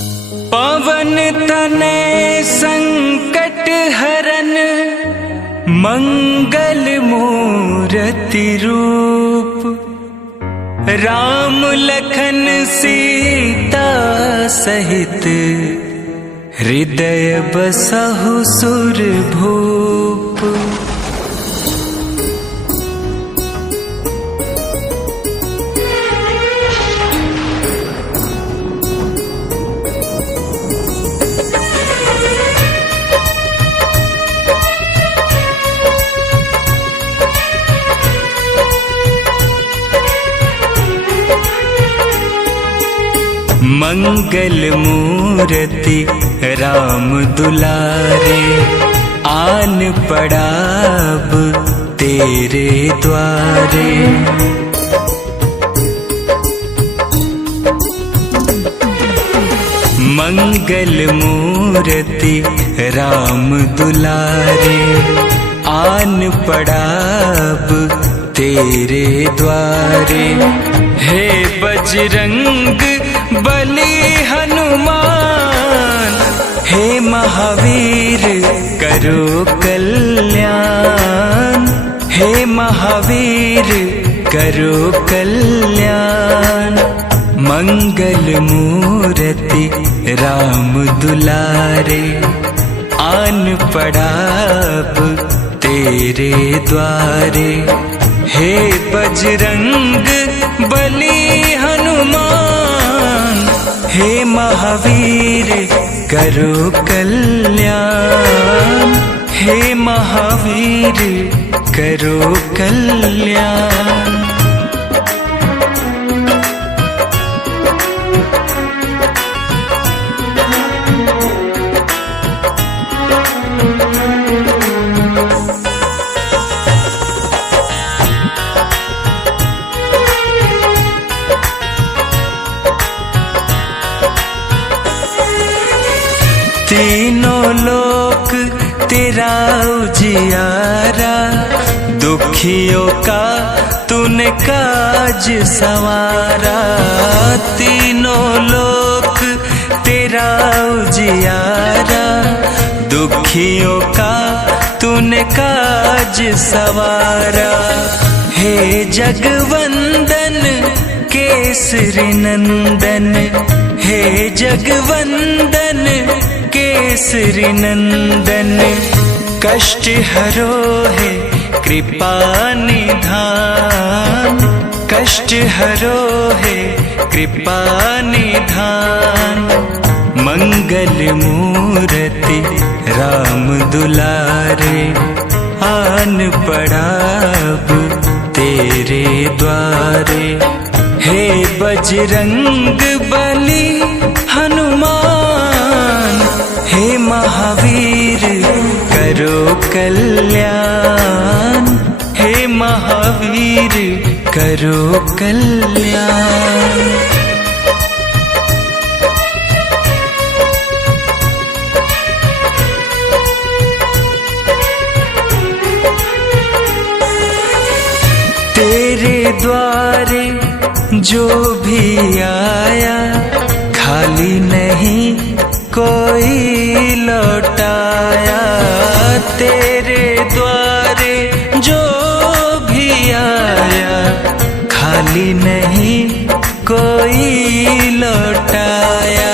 पवन तनय संकट हरन मंगल मूर्ति रूप। राम लखन सीता सहित हृदय बसहु सुरभूप। मंगल मूर्ति राम दुलारे, आन पड़ाब तेरे द्वारे। मंगल मूर्ति राम दुलारे, आन पड़ाब तेरे द्वारे। हे बजरंग बली हनुमान, हे महावीर करो कल्याण। हे महावीर करो कल्याण। मंगल मूर्ति राम दुलारे, आन पड़ाब तेरे द्वारे। हे बजरंग बली हनुमान, हे महावीर करो कल्याण। हे महावीर करो कल्याण। तीनों लोक तेरा उजियारा, दुखियों का तूने काज संवारा। तीनों लोक तेरा उजियारा, दुखियों का तूने काज संवारा। हे जगवंदन केसरी नंदन, हे जगवंदन केसरी नंदन। कष्ट हरो है कृपा निधान, कष्ट हरो है कृपा निधान। मंगल मूर्ति राम दुलारे, आन पड़ाब तेरे द्वारे। हे बजरंग बली हनुमान, हे महावीर करो कल्याण। हे महावीर करो कल्याण। तेरे द्वारे जो भी आया, खाली नहीं कोई लौटाया। तेरे द्वारे जो भी आया, खाली नहीं कोई लौटाया।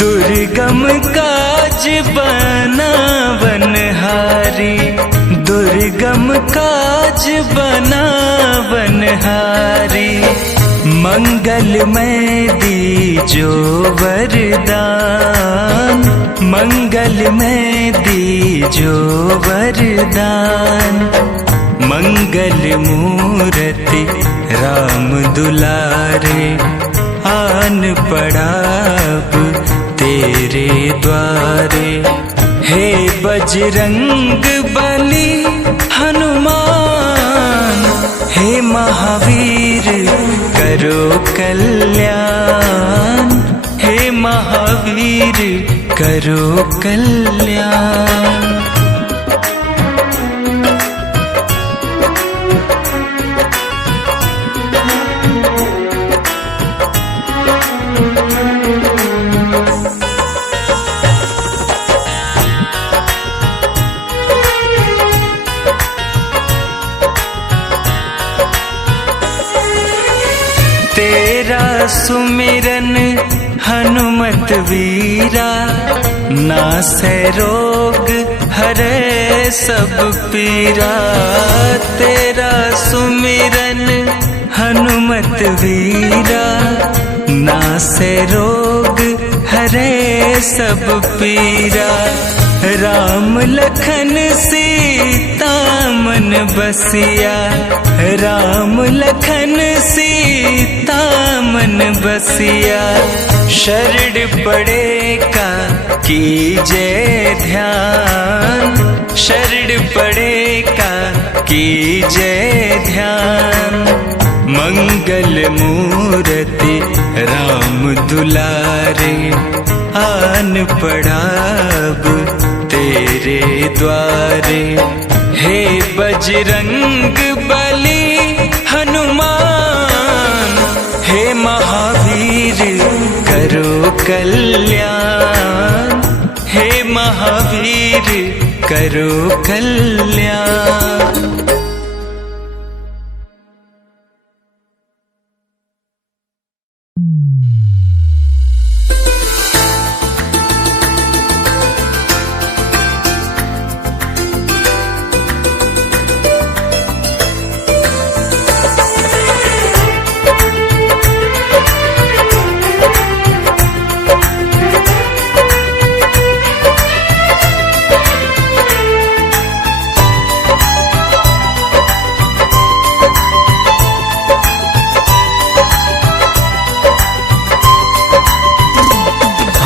दुर्गम काज बना बनहारी, दुर्गम काज बना बनहारी। मंगलमय दीजो वरदान, मंगलमय दीजो वरदान। मंगल मूर्ति राम दुलारे, आन पड़ाब तेरे द्वारे। हे बजरंग बली हनुमान, हे महावीर करो कल्याण। हे महावीर करो कल्याण। तेरा सुमिरन हनुमत वीरा, नासै रोग हरे सब पीरा। तेरा सुमिरन हनुमत वीरा, नासै रोग हरे सब पीरा। राम लखन सीता मन बसिया, राम लखन सीता मन बसिया। शरण पड़े का कीजे ध्यान, शरण पड़े का कीजे ध्यान। मंगल मूर्ति राम दुलारे, आन पड़ाब तेरे द्वारे। हे बजरंग बली हनुमान, हे महावीर करो कल्याण, हे महावीर करो कल्याण।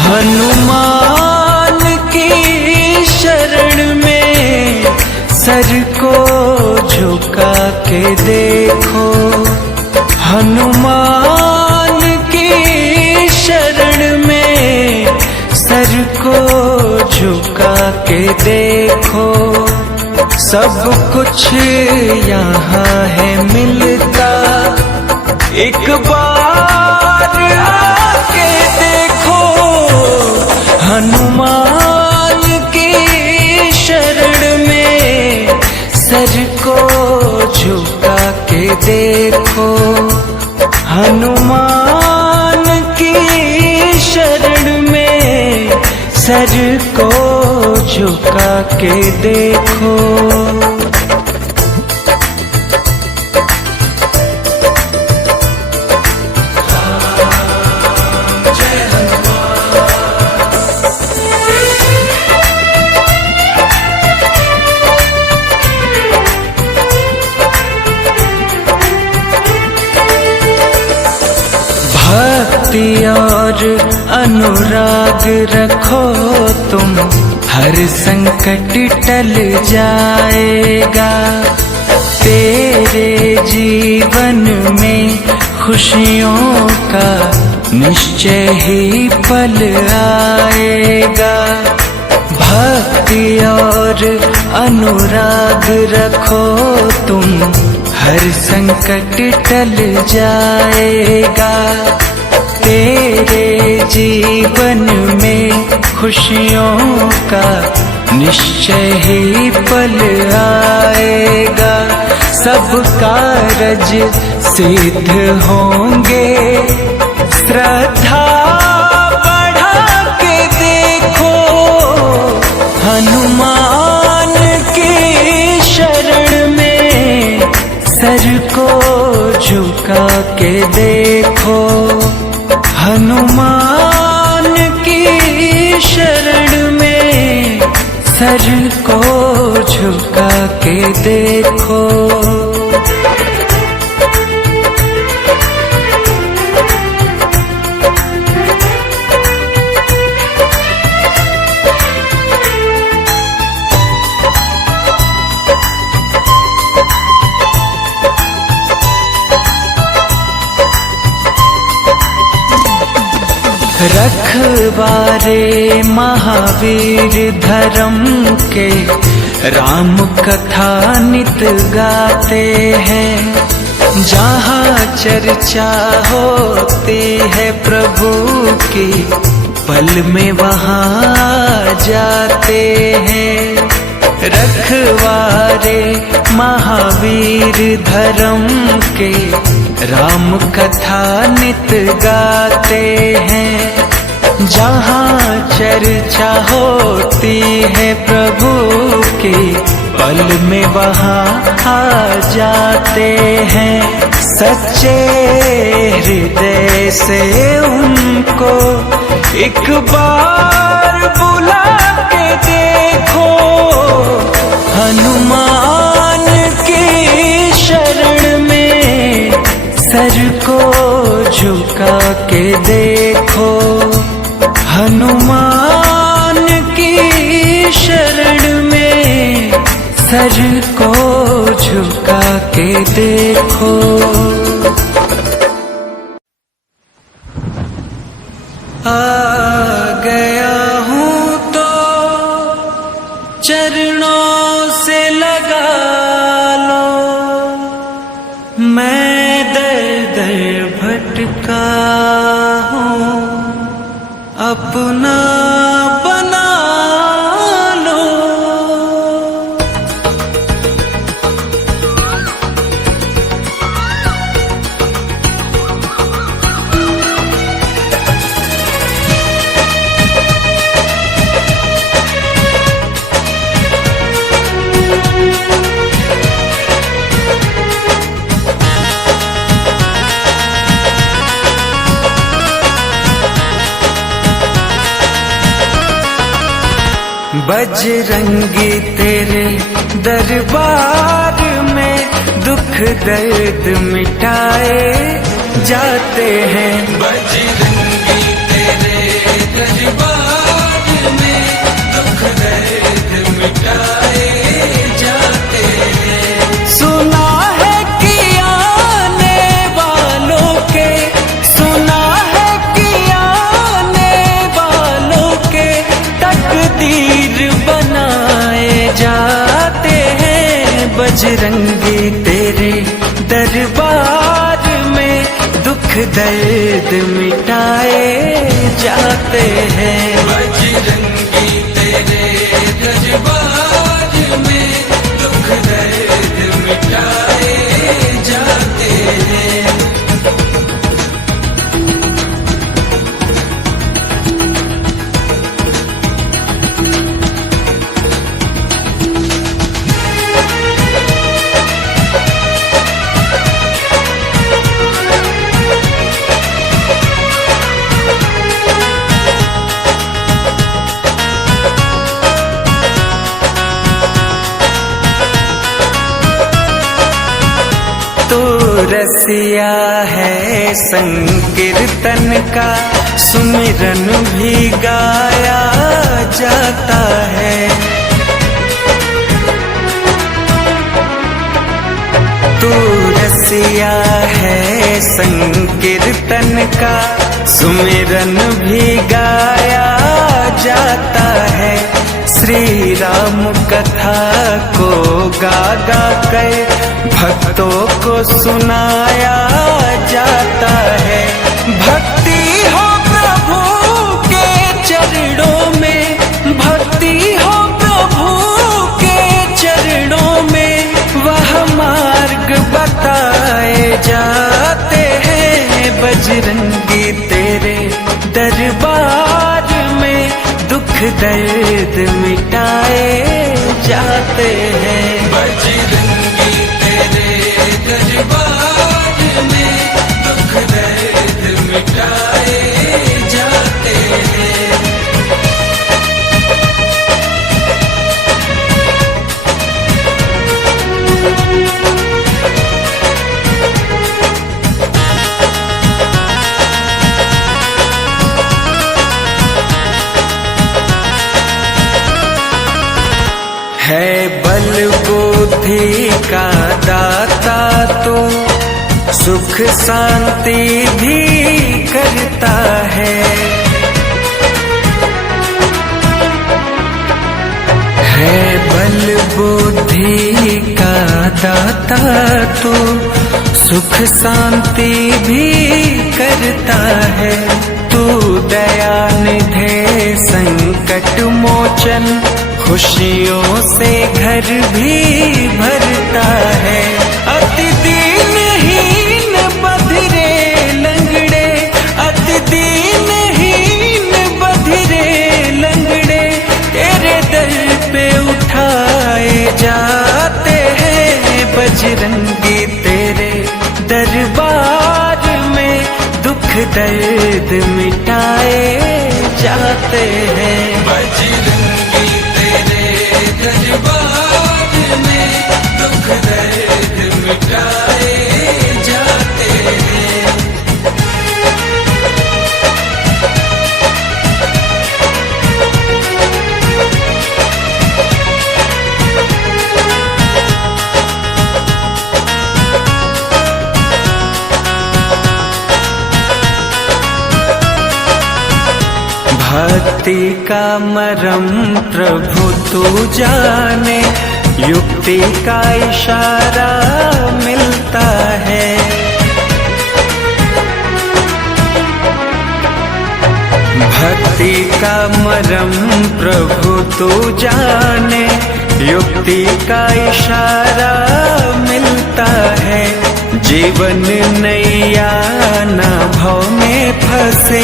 हनुमान की शरण में सर को झुका के देखो, हनुमान की शरण में सर को झुका के देखो। सब कुछ यहाँ है मिलता, एक बार आके देखो। हनुमान की शरण में सर को झुका के देखो, हनुमान की शरण में सर को झुका के देखो। भक्ति और अनुराग रखो तुम, हर संकट टल जाएगा। तेरे जीवन में खुशियों का निश्चय ही पल आएगा। भक्ति और अनुराग रखो तुम, हर संकट टल जाएगा। तेरे जीवन में खुशियों का निश्चय ही पल आएगा। सब कारज सिद्ध होंगे, श्रद्धा बढ़ा के देखो। हनुमान की शरण में सर को झुका के देखो, हनुमान की शरण में सर को झुका के देखो। रखवारे महावीर धर्म के, राम कथा नित गाते हैं। जहाँ चर्चा होती है प्रभु की, पल में वहाँ जाते हैं। रखवारे महावीर धर्म के राम कथा नित गाते हैं। जहाँ चर्चा होती है प्रभु की, पल में वहाँ आ जाते हैं। सच्चे हृदय से उनको एक बार बुला के देखो, हनुमान की शरण में सर को झुका के देखो, हनुमान की शरण में सर को झुका के देखो। आ गया हूँ तो चरणों से लगा लो, मैं दर दर भटका हूँ, अपना बना लो। बजरंगी तेरे दरबार में दुख दर्द मिटाए जाते हैं। बजरंगी तेरे दरबार में दुख दर्द मिटाए जाते हैं। सुना है कि आने वालों के, सुना है कि आने वालों के तकदीर बनाए जाते हैं। बजरंगी तेरे दरबार में दुख दर्द मिटाए जाते हैं। बजरंगी तेरे दरबार में दुख दर्द मिटाए जाते हैं। रसिया है संकीर्तन का, सुमिरन भी गाया जाता है। तू रसिया है संकीर्तन का, सुमिरन भी गाया जाता है। श्री राम कथा को गा गा कर भक्तों को सुनाया जाता है। भक्ति हो प्रभु के चरणों में, भक्ति हो प्रभु के चरणों में, वह मार्ग बताए जाते हैं। बजरंगी तेरे दरबार में दुख दर्द मिटाए जाते हैं। बजरंगी तेरे दरबार में दुख दर्द मिटाए जाते हैं। है बल बुद्धि का दाता तू, सुख शांति भी करता है। है बल बुद्धि का दाता तू, सुख शांति भी करता है। तू दया निधे संकट मोचन, खुशियों से घर भी भरता है। अति दीनहीन बधिरे लंगड़े, अति दीनहीन बधिरे लंगड़े तेरे दर पे उठाए जाते हैं। बजरंगी तेरे दरबार में दुख दर्द मिटाए जाते हैं। बजरंगी तेरे दरबार में दुख दर्द मिटाए जाते हैं। भक्ति का मरम प्रभु तू जाने, युक्ति का इशारा मिलता है। भक्ति का मरम प्रभु तू जाने, युक्ति का इशारा मिलता है। जीवन नैया ना भव में फंसे,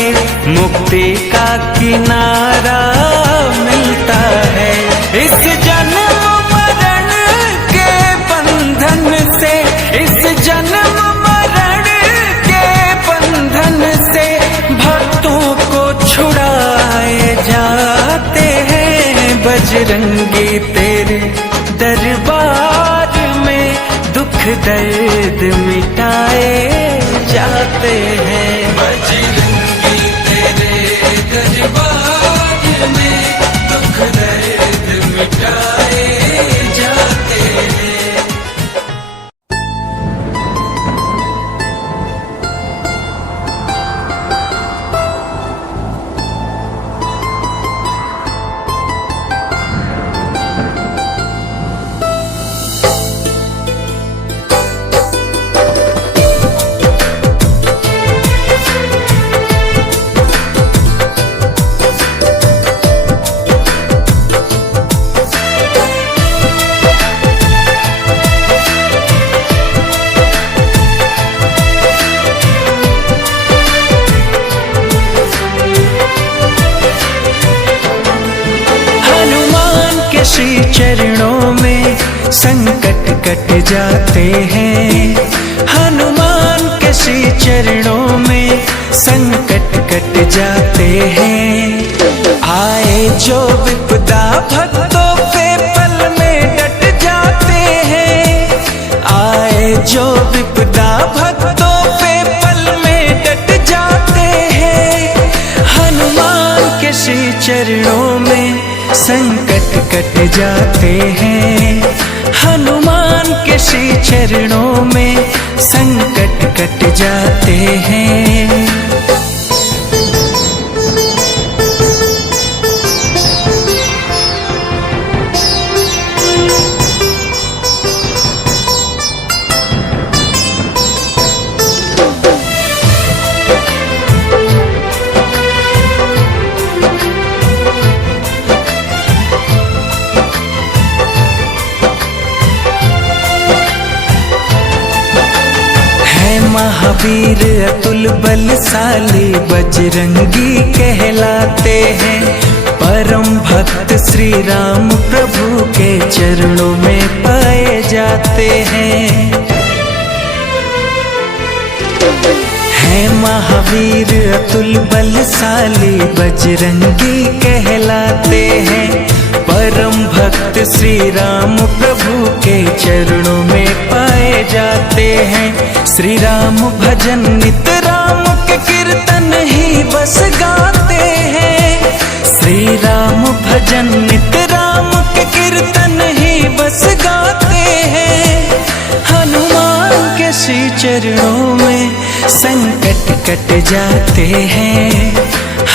मुक्ति का किनारा मिलता है। इस जन्म मरण के बंधन से, इस जन्म मरण के बंधन से भक्तों को छुड़ाए जाते हैं। बजरंगी तेरे दरबार में दुख दर्द मिटाए जाते हैं। बजरंगी तेरे दरबार में दुख दर्द मिटाए जाते हैं। श्री चरणों में संकट कट जाते हैं। हनुमान के श्री चरणों में संकट कट जाते हैं। आए जो विपदा भक्तों पे पल में डट जाते हैं। आए जो विपदा भक्तों पे पल में डट जाते हैं। हनुमान के श्री चरणों में संकट कट जाते हैं। हनुमान के श्री चरणों में संकट कट जाते हैं। महावीर अतुल बलशाली बजरंगी कहलाते हैं। परम भक्त श्री राम प्रभु के चरणों में पाए जाते हैं। महावीर अतुल बलशाली बजरंगी कहलाते हैं। परम भक्त श्री राम प्रभु के चरणों में पाए जाते हैं। श्री राम भजन नित राम के कीर्तन ही बस गाते हैं। श्री राम भजन नित राम के कीर्तन ही बस गाते हैं। हनुमान के श्री चरणों में संकट कट जाते हैं।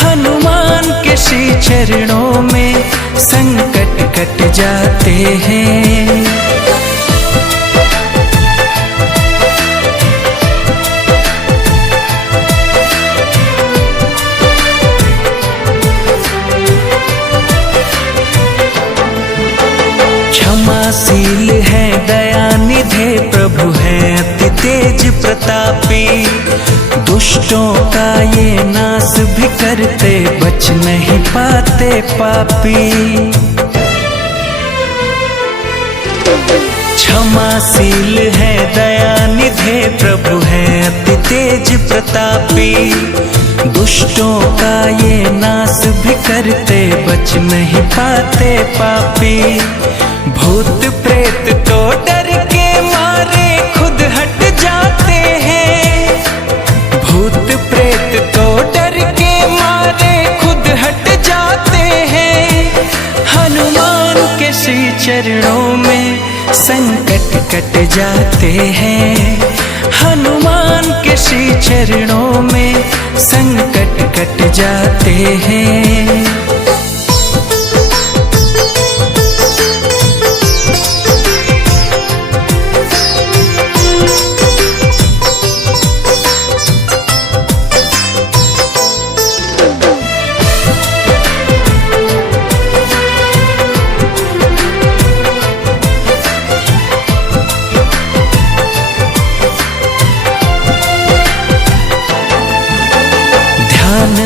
हनुमान के श्री चरणों में संकट कट जाते हैं। दुष्टों का ये नाश भी करते, बच नहीं पाते पापी। क्षमाशील है दयानिधे, प्रभु है अति तेज प्रतापी। दुष्टों का ये नाश भी करते, बच नहीं पाते पापी। भूत प्रेत तो डर के मारे खुद हट जाते हैं। भूत प्रेत तो डर के मारे खुद हट जाते हैं। हनुमान के श्री चरणों में संकट कट जाते हैं। हनुमान के श्री चरणों में संकट कट जाते हैं।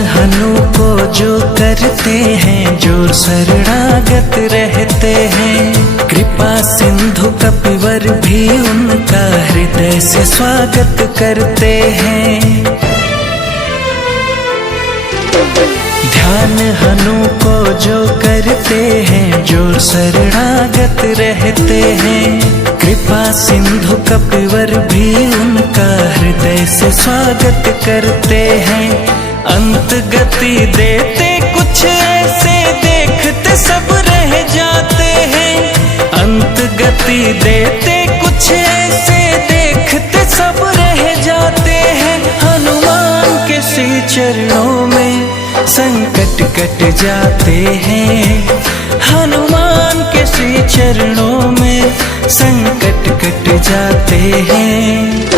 हनु को जो करते हैं, जो शरणागत रहते हैं। कृपा सिंधु कपिवर भी उनका हृदय से स्वागत करते हैं। ध्यान हनु को जो करते हैं, जो शरणागत रहते हैं। कृपा सिंधु कपिवर भी उनका हृदय से स्वागत करते हैं। अंत गति देते कुछ ऐसे, देखते सब रह जाते हैं। अंत गति देते कुछ ऐसे, देखते सब रह जाते हैं। हनुमान के श्री चरणों में संकट कट जाते हैं। हनुमान के श्री चरणों में संकट कट जाते हैं।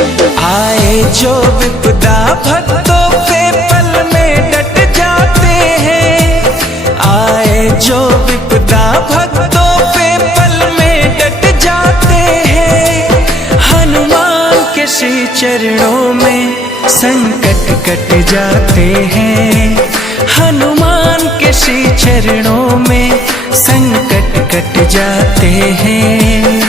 आए जो विपदा भक्तों पे पल में डट जाते हैं। आए जो विपदा भक्तों पे पल में डट जाते हैं। हनुमान के श्री चरणों में संकट कट जाते हैं। हनुमान के श्री चरणों में संकट कट जाते हैं।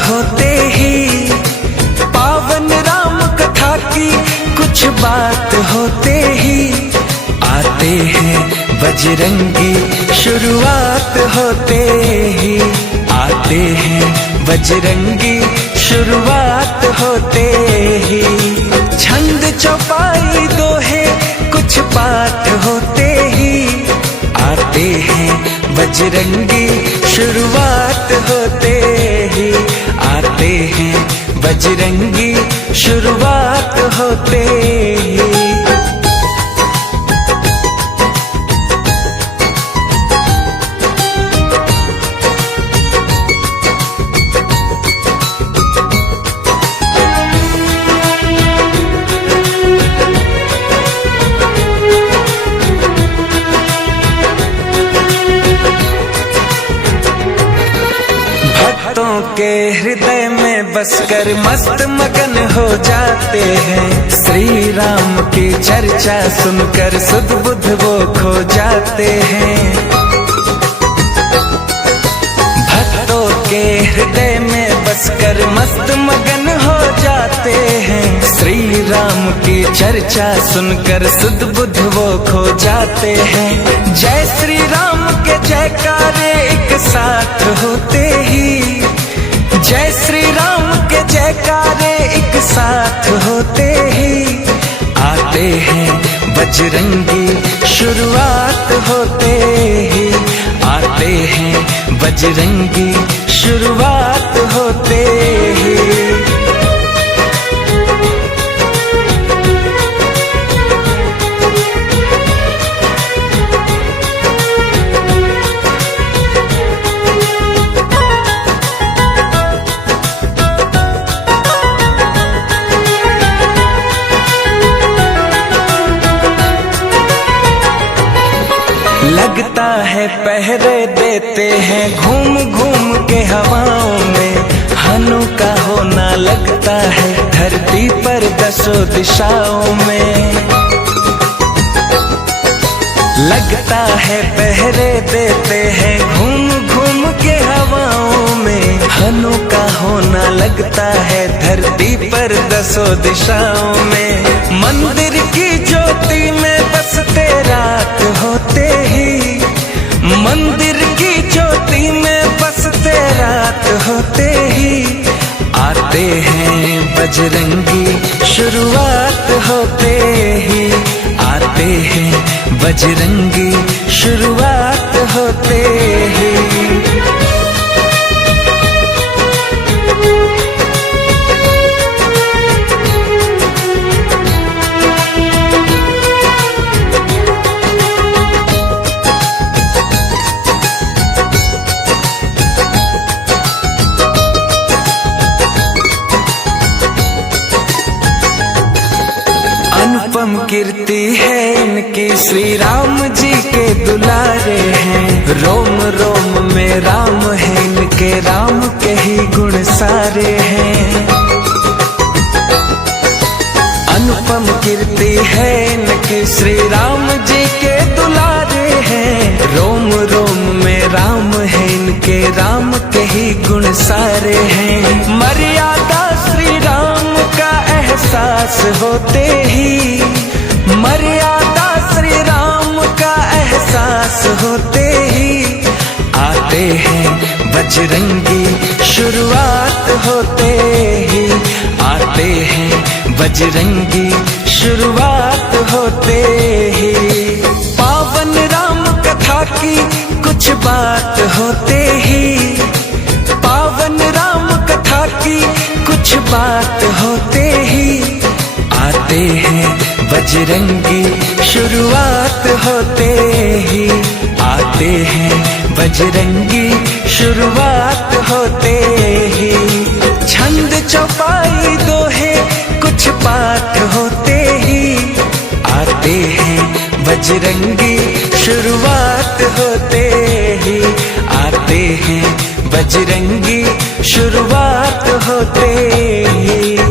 होते ही, पावन राम कथा की कुछ बात होते ही, आते हैं बजरंगी शुरुआत होते ही, आते हैं बजरंगी शुरुआत होते ही। छंद चौपाई दोहे कुछ पाठ होते ही, आते हैं बजरंगी शुरुआत होते ही, आते हैं बजरंगी शुरुआत होते ही। भक्तों के हृदय में बसकर मस्त मगन हो जाते हैं, श्री राम की चर्चा सुनकर सुध बुध वो खो जाते हैं। भक्तों के हृदय में बसकर मस्त मगन हो जाते हैं, श्री राम की चर्चा सुनकर सुध बुध वो खो जाते हैं। जय श्री राम के जयकारे एक साथ होते ही, जय श्री राम के जयकारे एक साथ होते ही, आते हैं बजरंगी शुरुआत होते ही, आते हैं बजरंगी शुरुआत होते ही। लगता है पहरे देते हैं घूम घूम के हवाओं में, हनु का होना लगता है धरती पर दसों दिशाओं में। लगता है पहरे देते हैं घूम घूम के हवाओं में, हनु का होना लगता है धरती पर दसों दिशाओं में। मंदिर की ज्योति में बसते रात होते ही, मंदिर की ज्योति में बसते रात होते ही, आते हैं बजरंगी शुरुआत होते ही, आते हैं बजरंगी शुरुआत होते ही। अनुपम कीर्ति है इनकी, श्री राम जी के दुलारे हैं, रोम रोम में राम है इनके, राम के ही गुण सारे हैं। अनुपम कीर्ति है इनकी, श्री राम जी के दुलारे हैं, रोम रोम में राम है इनके, राम के ही गुण सारे हैं। मर्यादा श्री राम का एहसास होते ही, मर्यादा श्री राम का एहसास होते ही, आते हैं बजरंगी शुरुआत होते ही, आते हैं बजरंगी शुरुआत होते ही। पावन राम कथा की कुछ बात होते ही, पावन राम कथा की कुछ बात होते ही, आते हैं बजरंगी शुरुआत होते ही, आते हैं बजरंगी शुरुआत होते ही। छंद चौपाई दोहे कुछ पाठ होते ही, आते हैं बजरंगी शुरुआत होते ही, आते हैं बजरंगी शुरुआत होते ही।